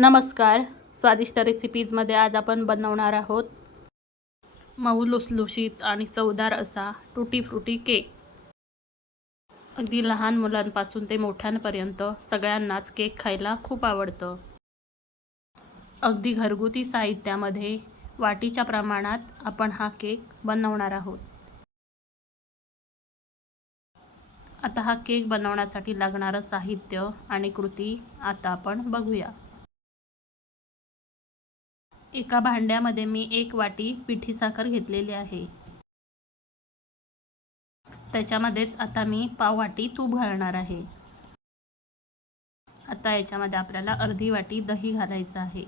नमस्कार. स्वादिष्ट रेसिपीजमध्ये आज आपण बनवणार आहोत मऊ लुसलुशीत आणि चवदार असा टूटी फ्रूटी केक. अगदी लहान मुलांपासून ते मोठ्यांपर्यंत सगळ्यांनाच केक खायला खूप आवडतं. अगदी घरगुती साहित्यामध्ये वाटीच्या प्रमाणात आपण हा केक बनवणार आहोत. आता हा केक बनवण्यासाठी लागणारं साहित्य आणि कृती आता आपण बघूया. एका भांड्यामध्ये मी 1 वाटी पिठी साखर घेतलेली आहे. त्याच्यामध्येच आता मी पाव वाटी तूप घालणार आहे. आता याच्यामध्ये आपल्याला अर्धी वाटी दही घालायचं आहे.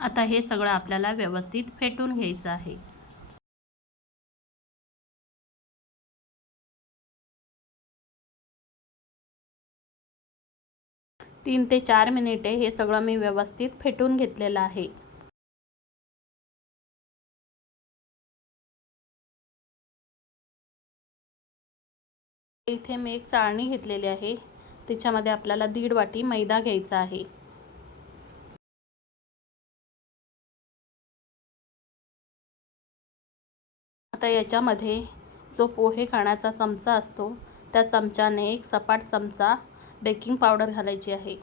आता हे सगळं आपल्याला व्यवस्थित फेटून घ्यायचं आहे. तीन ते 4 मिनिटे हे सगळं मी व्यवस्थित फेटून घेतलेलं आहे. इथे मी एक चाळणी घेतलेली आहे. त्याच्यामध्ये आपल्याला 1.5 वाटी मैदा घ्यायचा आहे. आता याच्यामध्ये जो पोहे खाण्याचा चमचा असतो त्या चमच्याने एक सपाट चमचा बेकिंग पावडर घालायची आहे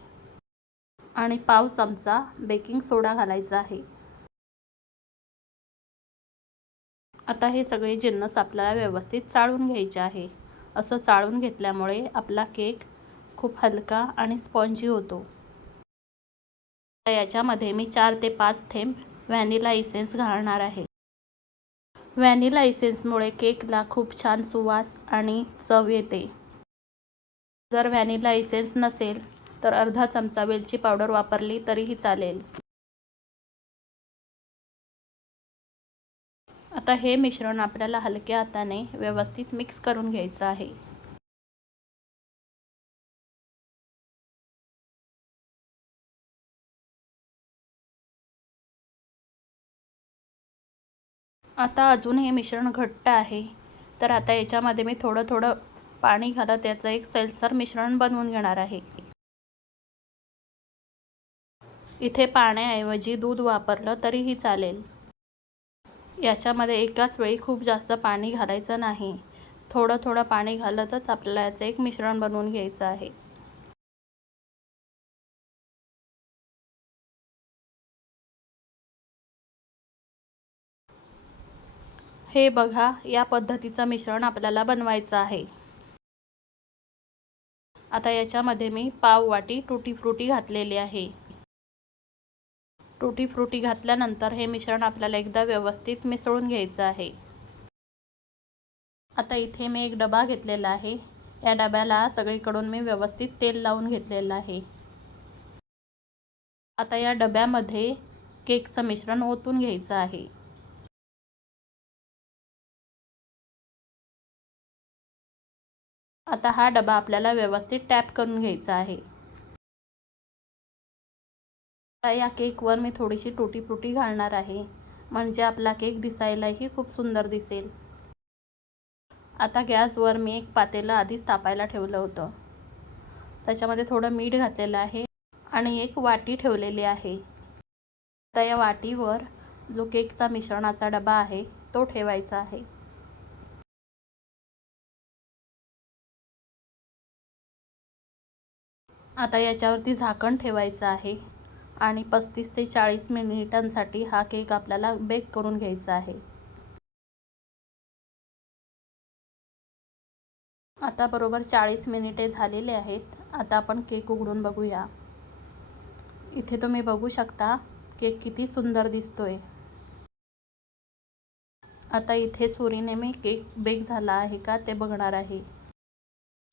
आणि पाव चमचा बेकिंग सोडा घालायचा आहे. आता हे सगळे जिन्नस आपल्याला व्यवस्थित चाळून घ्यायचे आहे. असं चाळून घेतल्यामुळे आपला केक खूप हलका आणि स्पॉन्जी होतो. याच्यामध्ये मी 4 ते 5 थेंब व्हॅनिला इसेन्स घालणार आहे. व्हॅनिला इसेन्समुळे केकला खूप छान सुवास आणि चव येते. जर व्हॅनिला इसेन्स नसेल तर अर्धा चमचा वेलची पावडर वापरली तरीही चालेल. आता हे मिश्रण आपल्याला हलक्या हाताने व्यवस्थित मिक्स करून घ्यायचं आहे. आता अजून हे मिश्रण घट्ट आहे, तर आता याच्यामध्ये मी थोडं थोडं पाणी घालत याचं एक सैलसर मिश्रण बनवून घेणार आहे. इथे पाण्याऐवजी दूध वापरलं तरीही चालेल. याच्यामध्ये एकाच वेळी खूप जास्त पाणी घालायचं नाही. थोडं थोडं पाणी घालतच आपल्याला याचं एक मिश्रण बनवून घ्यायचं आहे. हे बघा, या पद्धतीचं मिश्रण आपल्याला बनवायचं आहे. आता याच्यामध्ये मी पाव वाटी टूटी फ्रूटी घातलेली आहे. टूटी फ्रूटी घातल्यानंतर हे मिश्रण आपल्याला एकदा व्यवस्थित मिसळून घ्यायचं आहे. आता इथे मी एक डबा घेतलेला आहे. या डब्याला सगळीकडून मी व्यवस्थित तेल लावून घेतलेलं आहे. आता या डब्यामध्ये केकचं मिश्रण ओतून घ्यायचं आहे. आता हा डबा आपल्याला व्यवस्थित टॅप करून घ्यायचा आहे. आता या केकवर मी थोडीशी टूटी फ्रूटी घालणार आहे, म्हणजे आपला केक दिसायलाही खूप सुंदर दिसेल. आता गॅसवर मी एक पातेलं आधीच तापायला ठेवलं होतं. त्याच्यामध्ये थोडं मीठ घातलेलं आहे आणि एक वाटी ठेवलेली आहे. आता या वाटीवर जो केकचा मिश्रणाचा डबा आहे तो ठेवायचा आहे. आता याच्यावरती झाकण ठेवायचं आहे आणि 35 ते 40 मिनिटांसाठी हा केक आपल्याला बेक करून घ्यायचा आहे. आता बरोबर 40 मिनिटे झालेले आहेत. आता आपण केक उघडून बघूया. इथे तुम्ही बघू शकता केक किती सुंदर दिसतोय. आता इथे सुरीने मी केक बेक झाला आहे का ते बघणार आहे.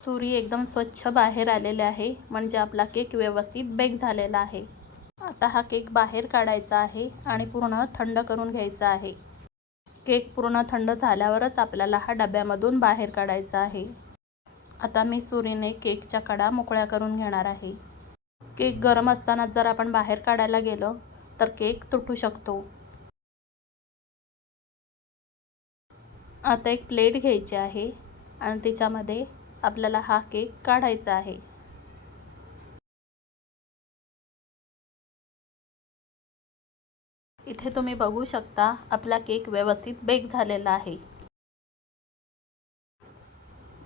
सुरी एकदम स्वच्छ बाहेर आलेले आहे, म्हणजे आपला केक व्यवस्थित बेक झालेला आहे. आता हा केक बाहेर काढायचा आहे आणि पूर्ण थंड करून घ्यायचा आहे. केक पूर्ण थंड झाल्यावरच आपल्याला हा डब्यामधून बाहेर काढायचा आहे. आता मी सुरीने केकच्या कडा मोकळ्या करून घेणार आहे. केक गरम असताना जर आपण बाहेर काढायला गेलो तर केक तुटू शकतो. आता एक प्लेट घ्यायची आहे आणि त्याच्यामध्ये आपल्याला हा केक काढायचा आहे. इथे तुम्ही बघू शकता आपला केक व्यवस्थित बेक झालेला आहे.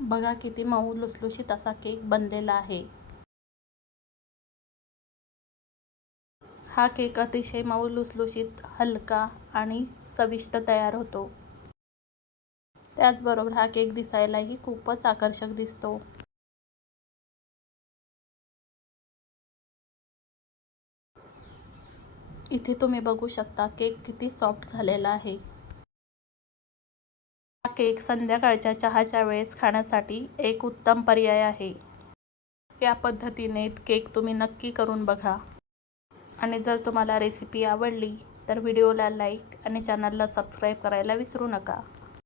बघा किती मऊ लुसलुशीत असा केक बनलेला आहे. हा केक अतिशय मऊ लुसलुशीत, हलका आणि चविष्ट तयार होतो. त्याचबरोबर हा केक दिसायलाही खूपच आकर्षक दिसतो. इथे तुम्ही बघू शकता केक किती सॉफ्ट झालेला आहे. हा केक संध्याकाळच्या चहाच्या वेळेस खाण्यासाठी एक उत्तम पर्याय आहे. या पद्धतीने केक तुम्ही नक्की करून बघा. आणि जर तुम्हाला रेसिपी आवडली तर व्हिडिओला लाईक आणि चॅनलला सबस्क्राईब करायला विसरू नका.